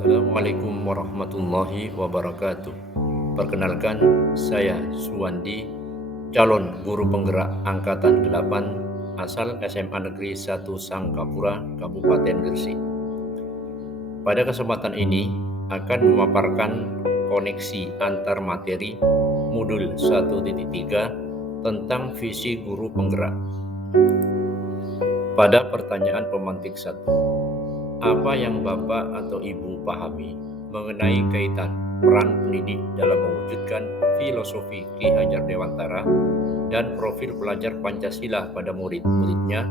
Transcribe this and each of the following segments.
Assalamualaikum warahmatullahi wabarakatuh. Perkenalkan, saya Suwandi, calon guru penggerak Angkatan 8 asal SMA Negeri 1 Sangkapura, Kabupaten Gresik. Pada kesempatan ini akan memaparkan koneksi antar materi modul 1.3 tentang visi guru penggerak. Pada pertanyaan pemantik 1, apa yang Bapak atau Ibu pahami mengenai kaitan peran pendidik dalam mewujudkan filosofi Ki Hajar Dewantara dan profil pelajar Pancasila pada murid-muridnya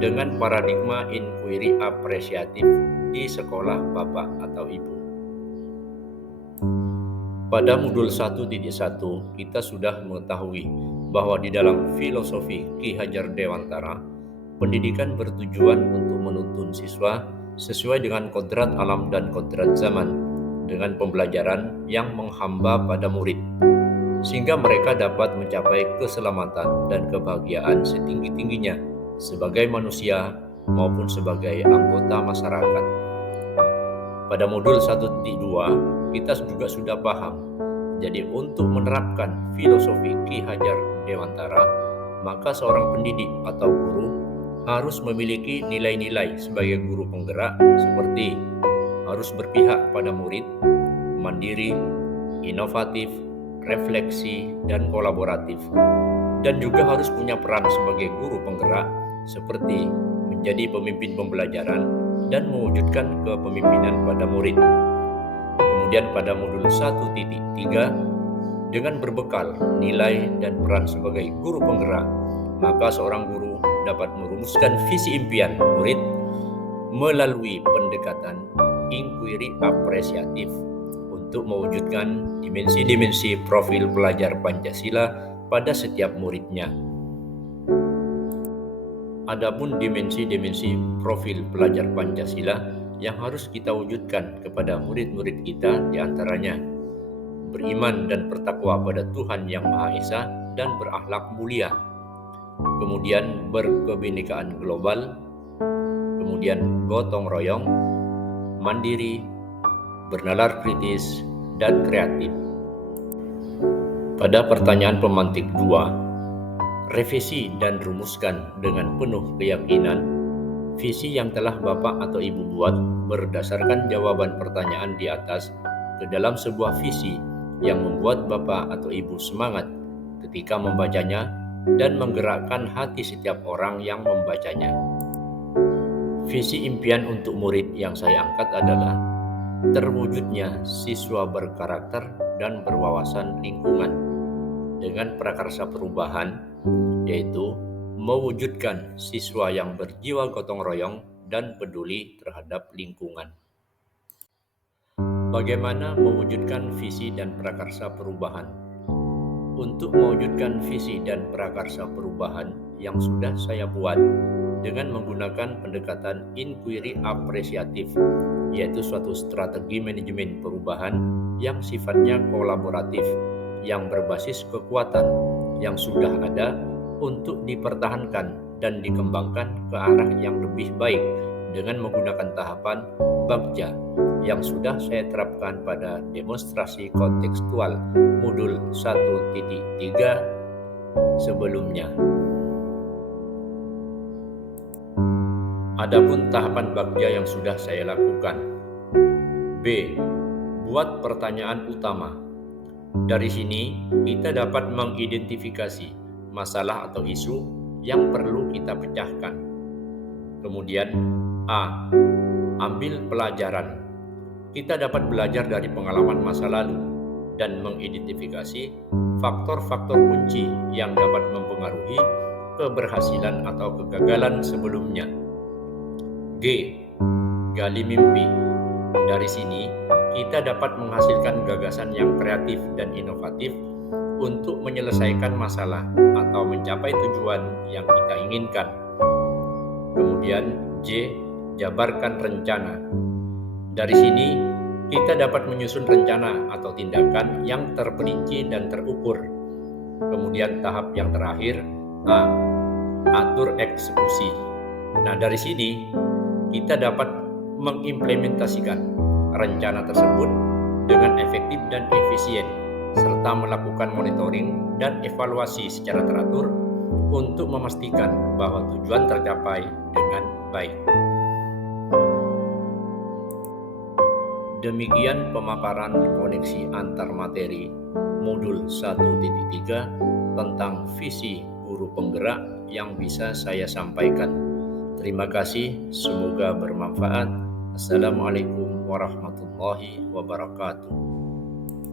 dengan paradigma inquiry apresiatif di sekolah Bapak atau Ibu? Pada modul 1.1 kita sudah mengetahui bahwa di dalam filosofi Ki Hajar Dewantara, pendidikan bertujuan untuk menuntun siswa sesuai dengan kodrat alam dan kodrat zaman, dengan pembelajaran yang menghamba pada murid, sehingga mereka dapat mencapai keselamatan dan kebahagiaan setinggi-tingginya sebagai manusia maupun sebagai anggota masyarakat. Pada modul 1.2 kita juga sudah paham, jadi untuk menerapkan filosofi Ki Hajar Dewantara, maka seorang pendidik atau guru harus memiliki nilai-nilai sebagai guru penggerak seperti harus berpihak pada murid, mandiri, inovatif, refleksi, dan kolaboratif. Dan juga harus punya peran sebagai guru penggerak seperti menjadi pemimpin pembelajaran dan mewujudkan kepemimpinan pada murid. Kemudian pada modul 1.3, dengan berbekal nilai dan peran sebagai guru penggerak, maka seorang guru dapat merumuskan visi impian murid melalui pendekatan inquiry apresiatif untuk mewujudkan dimensi-dimensi profil pelajar Pancasila pada setiap muridnya. Adapun dimensi-dimensi profil pelajar Pancasila yang harus kita wujudkan kepada murid-murid kita diantaranya beriman dan bertakwa pada Tuhan Yang Maha Esa dan berakhlak mulia, kemudian berkebinekaan global, kemudian gotong royong, mandiri, bernalar kritis, dan kreatif. Pada pertanyaan pemantik 2, revisi dan rumuskan dengan penuh keyakinan visi yang telah Bapak atau Ibu buat berdasarkan jawaban pertanyaan di atas ke dalam sebuah visi yang membuat Bapak atau Ibu semangat ketika membacanya dan menggerakkan hati setiap orang yang membacanya. Visi impian untuk murid yang saya angkat adalah terwujudnya siswa berkarakter dan berwawasan lingkungan dengan prakarsa perubahan, yaitu mewujudkan siswa yang berjiwa gotong royong dan peduli terhadap lingkungan. Bagaimana mewujudkan visi dan prakarsa perubahan? Untuk mewujudkan visi dan prakarsa perubahan yang sudah saya buat dengan menggunakan pendekatan inquiry apresiatif, yaitu suatu strategi manajemen perubahan yang sifatnya kolaboratif, yang berbasis kekuatan yang sudah ada untuk dipertahankan dan dikembangkan ke arah yang lebih baik dengan menggunakan tahapan Bagja yang sudah saya terapkan pada demonstrasi kontekstual modul 1.3 sebelumnya. Adapun tahapan Bagja yang sudah saya lakukan. B. Buat pertanyaan utama. Dari sini kita dapat mengidentifikasi masalah atau isu yang perlu kita pecahkan. Kemudian A. Ambil pelajaran. Kita dapat belajar dari pengalaman masa lalu dan mengidentifikasi faktor-faktor kunci yang dapat mempengaruhi keberhasilan atau kegagalan sebelumnya. G. Gali mimpi. Dari sini kita dapat menghasilkan gagasan yang kreatif dan inovatif untuk menyelesaikan masalah atau mencapai tujuan yang kita inginkan. Kemudian J. Jabarkan rencana. Dari sini kita dapat menyusun rencana atau tindakan yang terperinci dan terukur. Kemudian tahap yang terakhir A. Atur eksekusi. Nah, dari sini kita dapat mengimplementasikan rencana tersebut dengan efektif dan efisien, serta melakukan monitoring dan evaluasi secara teratur untuk memastikan bahwa tujuan tercapai dengan baik. Demikian pemaparan koneksi antar materi modul 1.3 tentang visi guru penggerak yang bisa saya sampaikan. Terima kasih, semoga bermanfaat. Assalamualaikum warahmatullahi wabarakatuh.